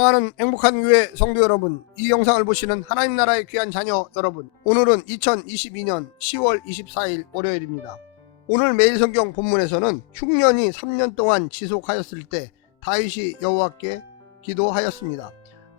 사랑하는 행복한 교회 성도 여러분, 이 영상을 보시는 하나님 나라의 귀한 자녀 여러분, 오늘은 2022년 10월 24일 월요일입니다. 오늘 매일 성경 본문에서는 흉년이 3년 동안 지속하였을 때 다윗이 여호와께 기도하였습니다.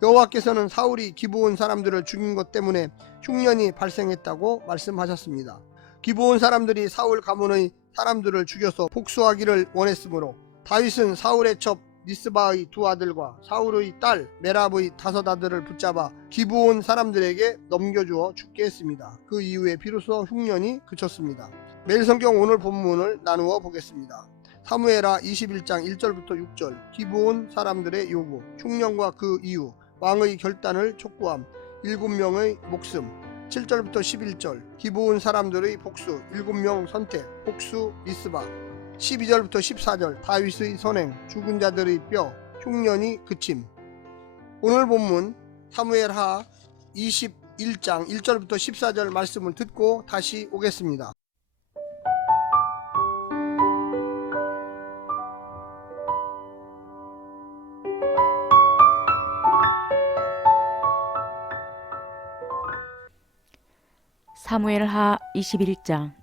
여호와께서는 사울이 기브온 사람들을 죽인 것 때문에 흉년이 발생했다고 말씀하셨습니다. 기브온 사람들이 사울 가문의 사람들을 죽여서 복수하기를 원했으므로 다윗은 사울의 첩 리스바의 두 아들과 사울의 딸 메랍의 5 아들을 붙잡아 기브온 사람들에게 넘겨주어 죽게 했습니다. 그 이후에 비로소 흉년이 그쳤습니다. 매일 성경 오늘 본문을 나누어 보겠습니다. 사무엘하 21장 1절부터 6절, 기브온 사람들의 요구, 흉년과 그 이유, 왕의 결단을 촉구함, 7명의 목숨, 7절부터 11절, 기브온 사람들의 복수, 7명 선택, 복수 리스바, 12절부터 14절, 다윗의 선행, 죽은 자들의 뼈, 흉년이 그침. 오늘 본문 사무엘하 21장 1절부터 14절 말씀을 듣고 다시 오겠습니다. 사무엘하 21장.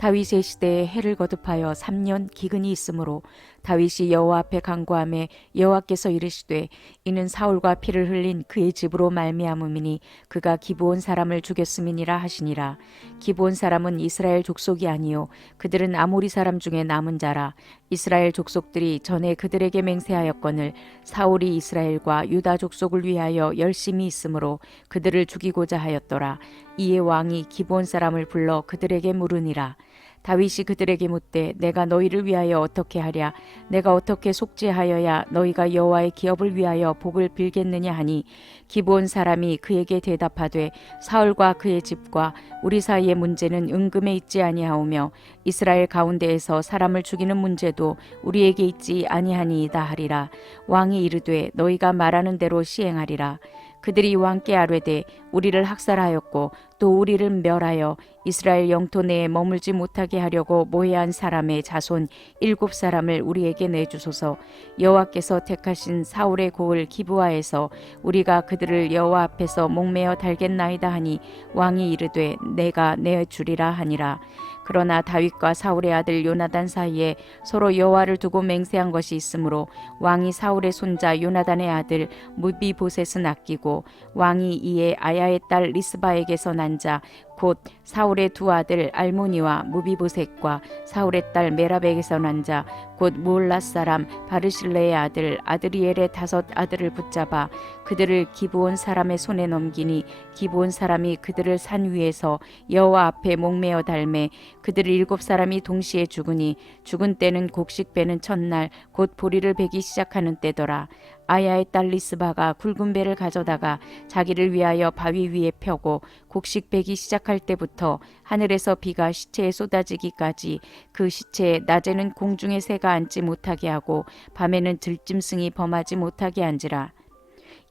다윗의 시대에 해를 거듭하여 3년 기근이 있으므로 다윗이 여호와 앞에 간구하매 여호와께서 이르시되 이는 사울과 피를 흘린 그의 집으로 말미암음이니 그가 기브온 사람을 죽였음이니라 하시니라. 기브온 사람은 이스라엘 족속이 아니요 그들은 아모리 사람 중에 남은 자라. 이스라엘 족속들이 전에 그들에게 맹세하였거늘 사울이 이스라엘과 유다 족속을 위하여 열심히 있으므로 그들을 죽이고자 하였더라. 이에 왕이 기브온 사람을 불러 그들에게 물으니라. 다윗이 그들에게 묻되 내가 너희를 위하여 어떻게 하랴? 내가 어떻게 속죄하여야 너희가 여호와의 기업을 위하여 복을 빌겠느냐 하니 기브온 사람이 그에게 대답하되 사울과 그의 집과 우리 사이의 문제는 은금에 있지 아니하오며 이스라엘 가운데에서 사람을 죽이는 문제도 우리에게 있지 아니하니이다 하리라. 왕이 이르되 너희가 말하는 대로 시행하리라. 그들이 왕께 아뢰되 우리를 학살하였고 또 우리를 멸하여 이스라엘 영토 내에 머물지 못하게 하려고 모해한 사람의 자손 7사람을 우리에게 내주소서. 여호와께서 택하신 사울의 고을 기브아에서 우리가 그들을 여호와 앞에서 목매어 달겠나이다 하니 왕이 이르되 내가 내주리라 하니라. 그러나 다윗과 사울의 아들 요나단 사이에 서로 여호와를 두고 맹세한 것이 있으므로 왕이 사울의 손자 요나단의 아들 무비보셋은 아끼고 왕이 이에 아야의 딸 리스바에게서 난 자 곧 사울의 2 아들 알모니와 무비보셋과 사울의 딸 메랍에게서 난 자 곧 무올라 사람 바르실레의 아들 아드리엘의 5 아들을 붙잡아 그들을 기브온 사람의 손에 넘기니 기브온 사람이 그들을 산 위에서 여호와 앞에 목매어 달매 그들 7사람이 동시에 죽으니 죽은 때는 곡식 베는 첫날 곧 보리를 베기 시작하는 때더라. 아야의 딸 리스바가 굵은 배를 가져다가 자기를 위하여 바위 위에 펴고 곡식 베기 시작할 때부터 하늘에서 비가 시체에 쏟아지기까지 그 시체에 낮에는 공중의 새가 앉지 못하게 하고 밤에는 들짐승이 범하지 못하게 한지라.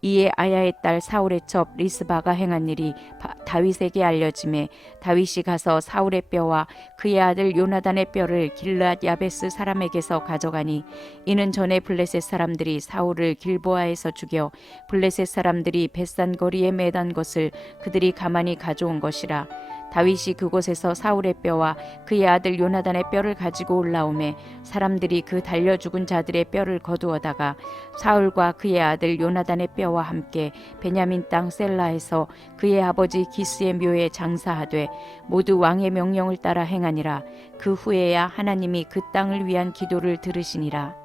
이에 아야의 딸 사울의 첩 리스바가 행한 일이 다윗에게 알려지매 다윗이 가서 사울의 뼈와 그의 아들 요나단의 뼈를 길르앗 야베스 사람에게서 가져가니 이는 전에 블레셋 사람들이 사울을 길보아에서 죽여 블레셋 사람들이 벳산 거리에 매단 것을 그들이 가만히 가져온 것이라. 다윗이 그곳에서 사울의 뼈와 그의 아들 요나단의 뼈를 가지고 올라오매 사람들이 그 달려 죽은 자들의 뼈를 거두어다가 사울과 그의 아들 요나단의 뼈와 함께 베냐민 땅 셀라에서 그의 아버지 기스의 묘에 장사하되 모두 왕의 명령을 따라 행하니라. 그 후에야 하나님이 그 땅을 위한 기도를 들으시니라.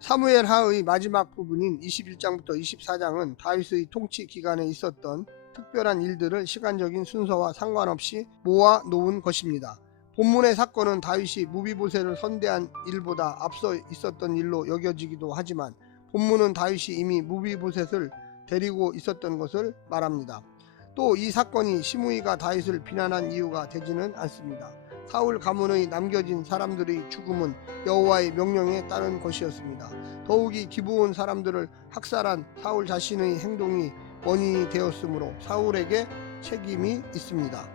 사무엘하의 마지막 부분인 21장부터 24장은 다윗의 통치 기간에 있었던 특별한 일들을 시간적인 순서와 상관없이 모아 놓은 것입니다. 본문의 사건은 다윗이 무비보셋을 선대한 일보다 앞서 있었던 일로 여겨지기도 하지만 본문은 다윗이 이미 무비보셋을 데리고 있었던 것을 말합니다. 또 이 사건이 시므이가 다윗을 비난한 이유가 되지는 않습니다. 사울 가문의 남겨진 사람들의 죽음은 여호와의 명령에 따른 것이었습니다. 더욱이 기브온 사람들을 학살한 사울 자신의 행동이 원인이 되었으므로 사울에게 책임이 있습니다.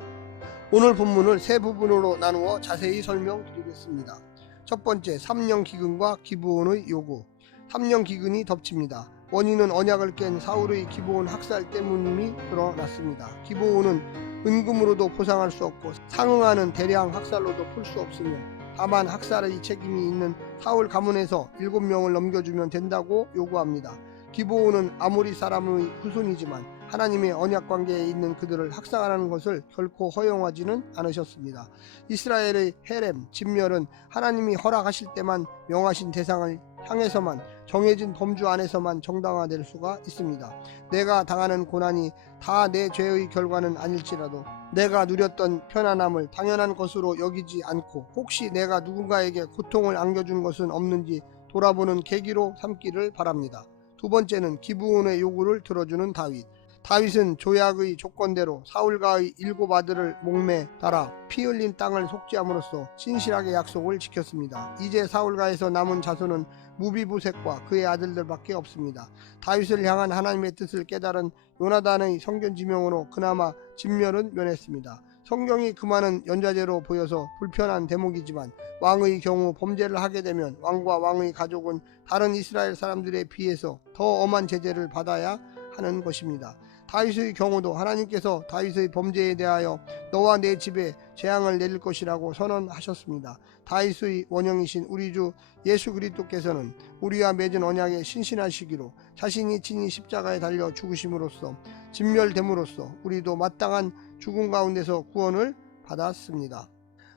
오늘 본문을 세 부분으로 나누어 자세히 설명드리겠습니다. 첫 번째, 3년 기근과 기브온의 요구. 3년 기근이 덮칩니다. 원인은 언약을 깬 사울의 기브온 학살 때문임이 드러났습니다. 기브온은 은금으로도 보상할 수 없고 상응하는 대량 학살로도 풀 수 없으며 다만 학살의 책임이 있는 사울 가문에서 7명을 넘겨주면 된다고 요구합니다. 기브온은 아모리 사람의 후손이지만 하나님의 언약 관계에 있는 그들을 학살하는 것을 결코 허용하지는 않으셨습니다. 이스라엘의 헤렘, 진멸은 하나님이 허락하실 때만 명하신 대상을 향해서만 정해진 범주 안에서만 정당화될 수가 있습니다. 내가 당하는 고난이 다 내 죄의 결과는 아닐지라도 내가 누렸던 편안함을 당연한 것으로 여기지 않고 혹시 내가 누군가에게 고통을 안겨준 것은 없는지 돌아보는 계기로 삼기를 바랍니다. 두 번째는 기브온의 요구를 들어주는 다윗. 다윗은 조약의 조건대로 사울과의 7 아들을 목매 달아 피 흘린 땅을 속죄함으로써 신실하게 약속을 지켰습니다. 이제 사울가에서 남은 자손은 무비보셋과 그의 아들들밖에 없습니다. 다윗을 향한 하나님의 뜻을 깨달은 요나단의 성견 지명으로 그나마 진멸은 면했습니다. 성경이 그 많은 연좌제로 보여서 불편한 대목이지만 왕의 경우 범죄를 하게 되면 왕과 왕의 가족은 다른 이스라엘 사람들에 비해서 더 엄한 제재를 받아야 하는 것입니다. 다윗의 경우도 하나님께서 다윗의 범죄에 대하여 너와 내 집에 재앙을 내릴 것이라고 선언하셨습니다. 다윗의 원형이신 우리 주 예수 그리스도께서는 우리와 맺은 언약에 신실하시기로 자신이 친히 십자가에 달려 죽으심으로써 진멸됨으로써 우리도 마땅한 죽음 가운데서 구원을 받았습니다.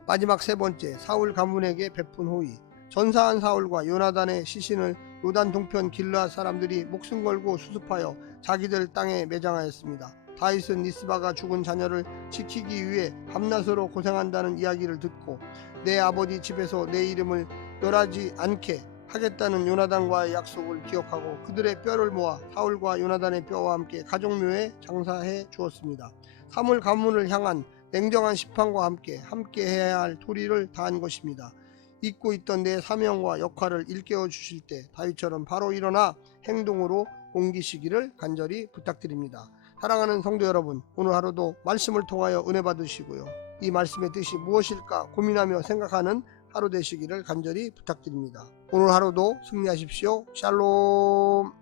마지막 세 번째, 사울 가문에게 베푼 호의. 전사한 사울과 요나단의 시신을 요단 동편 길르앗 사람들이 목숨 걸고 수습하여 자기들 땅에 매장하였습니다. 다윗은 리스바가 죽은 자녀를 지키기 위해 밤낮으로 고생한다는 이야기를 듣고 내 아버지 집에서 내 이름을 멸하지 않게 하겠다는 요나단과의 약속을 기억하고 그들의 뼈를 모아 사울과 요나단의 뼈와 함께 가족묘에 장사해 주었습니다. 사울 가문을 향한 냉정한 심판과 함께 해야 할 도리를 다한 것입니다. 잊고 있던 내 사명과 역할을 일깨워 주실 때 다윗처럼 바로 일어나 행동으로 옮기시기를 간절히 부탁드립니다. 사랑하는 성도 여러분, 오늘 하루도 말씀을 통하여 은혜 받으시고요. 이 말씀의 뜻이 무엇일까 고민하며 생각하는 하루 되시기를 간절히 부탁드립니다. 오늘 하루도 승리하십시오. 샬롬.